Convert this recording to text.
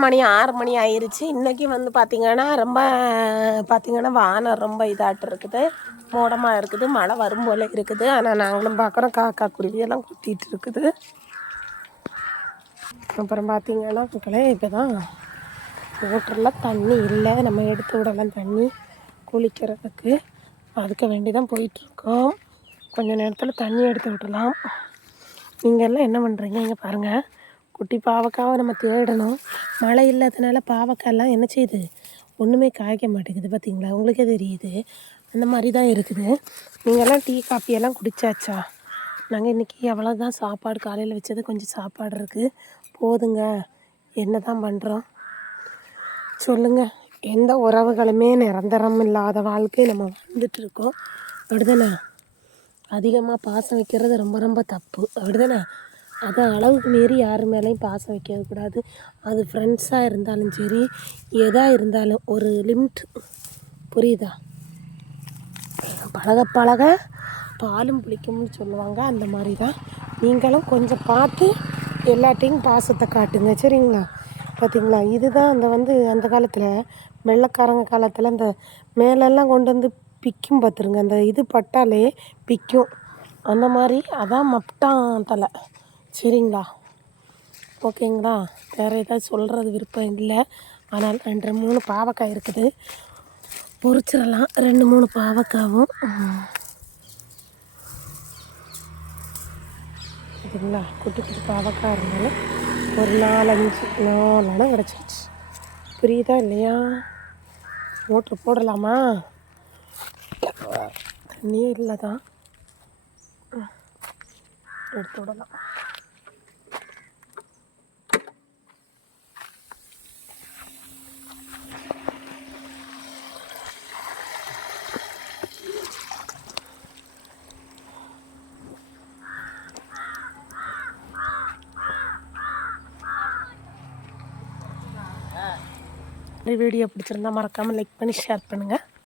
மணி 6 மணி ஆயிடுச்சு. இன்றைக்கி வந்து பார்த்திங்கன்னா வானம் ரொம்ப இதாட்டு இருக்குது, மோடமாக இருக்குது, மழை வரும் போல் இருக்குது. ஆனால் நாங்களும் பார்க்குறோம் காக்கா குருவியெல்லாம் குத்திட்டு இருக்குது. அப்புறம் பார்த்திங்கன்னா மக்களே, இப்போ தான் மோட்டரில் தண்ணி இல்லை, நம்ம எடுத்து விடலாம் தண்ணி குளிக்கிறதுக்கு. அதுக்கு வேண்டி தான் போயிட்டுருக்கோம். கொஞ்சம் நேரத்தில் தண்ணி எடுத்து விடலாம். நீங்கள் எல்லாம் என்ன பண்ணுறீங்க? இங்கே பாருங்கள், குட்டி பாவக்காவை நம்ம தேடணும். மழை இல்லாதனால பாவக்காயெல்லாம் என்ன செய்யுது, ஒன்றுமே காய்க்க மாட்டேங்குது. பார்த்திங்களா, உங்களுக்கே தெரியுது. அந்த மாதிரி தான் இருக்குது. நீங்கள்லாம் டீ காஃபியெல்லாம் குடித்தாச்சா? நாங்கள் இன்றைக்கி அவ்வளோதான் சாப்பாடு, காலையில் வச்சது கொஞ்சம் சாப்பாடு இருக்குது, போதுங்க. என்ன தான் பண்ணுறோம் சொல்லுங்கள்? எந்த உறவுகளுமே நிரந்தரம் இல்லாத வாழ்க்கை நம்ம வந்துட்டுருக்கோம், அப்படிதானே? அதிகமாக பாசம் வைக்கிறது ரொம்ப ரொம்ப தப்பு, அப்படிதானே? அதை அளவுக்கு மீறி யார் மேலேயும் பாசம் வைக்கக்கூடாது. அது ஃப்ரெண்ட்ஸாக இருந்தாலும் சரி, எதாக இருந்தாலும் ஒரு லிமிட், புரியுதா? பழக பழக பாலும் புளிக்கும்னு சொல்லுவாங்க. அந்த மாதிரி தான் நீங்களும் கொஞ்சம் பார்த்து எல்லாத்தையும் பாசத்தை காட்டுங்க, சரிங்களா? பார்த்திங்களா, இதுதான் அந்த காலத்தில் வெள்ளைக்காரங்க காலத்தில் அந்த மேலெல்லாம் கொண்டு வந்து பிக்கும் பார்த்துருங்க. அந்த இது பட்டாலே பிக்கும், அந்த மாதிரி. அதான் மப்டான் தலை, சரிங்களா? ஓகேங்களா? வேறு ஏதாவது சொல்கிறது விருப்பம் இல்லை. ஆனால் 2-3 பாவக்காய் இருக்குது, பொரிச்சிடலாம். 2-3 பாவக்காவும். சரிங்களா? குட்டி குட்டி பாவக்காய் இருந்தாலும் ஒரு 4-5 கிடச்சிருச்சு. புரியுதா இல்லையா? மோட்ரு போடலாமா? தண்ணியே இல்லை தான், எடுத்து விடலாம். வீடியோ பிடிச்சிருந்தா மறக்காமல் லைக் பண்ணி ஷேர் பண்ணுங்கள்.